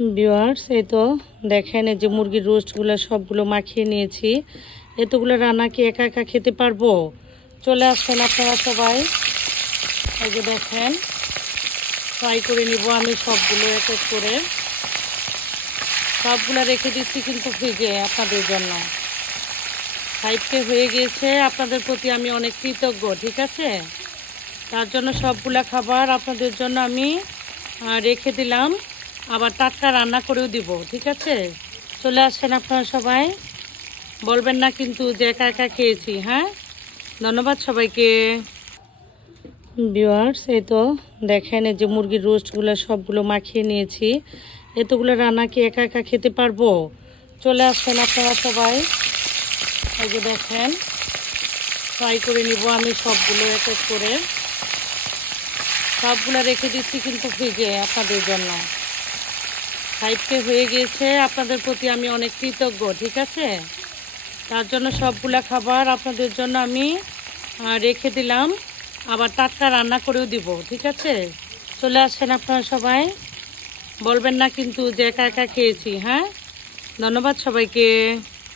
Viewers, এই তো দেখেন, এই যে মুরগির রোস্টগুলো সবগুলো মাখিয়ে নিয়েছি। এতগুলো রান্না কি একা একা খেতে পারবো? চলে আসছেন আপনারা সবাই। এই যে দেখেন, ফ্রাই করে নিব আমি সবগুলো এক এক করে। সবগুলো রেখে দিচ্ছি কিন্তু ফ্রিজে আপনাদের জন্য। 5K হয়ে গিয়েছে, আপনাদের প্রতি আমি অনেক কৃতজ্ঞ। ঠিক আছে, তার জন্য সবগুলা খাবার আপনাদের জন্য আমি রেখে দিলাম, আবার টাটকা রান্না করেও দিব। ঠিক আছে, চলে আসছেন আপনারা সবাই। বলবেন না কিন্তু যে একা একা খেয়েছি। হ্যাঁ, ধন্যবাদ সবাইকে। ভিউয়ার্স, এই তো দেখেন, এই যে মুরগির রোস্টগুলো সবগুলো মাখিয়ে নিয়েছি। এতগুলো রান্না কি একা একা খেতে পারবো? চলে আসছেন আপনারা সবাই। এই যে দেখেন, ফ্রাই করে নিব আমি সবগুলো এক এক করে। সবগুলো রেখে দিচ্ছি কিন্তু ফ্রিজে আপনাদের জন্য। 5K হয়ে গিয়েছে, আপনাদের প্রতি আমি অনেক কৃতজ্ঞ। ঠিক আছে, তার জন্য সবগুলা খাবার আপনাদের জন্য আমি রেখে দিলাম, আবার টাটকা রান্না করেও দিব। ঠিক আছে, চলে আসছেন আপনারা সবাই। বলবেন না কিন্তু যে একা একা খেয়েছি। হ্যাঁ, ধন্যবাদ সবাইকে।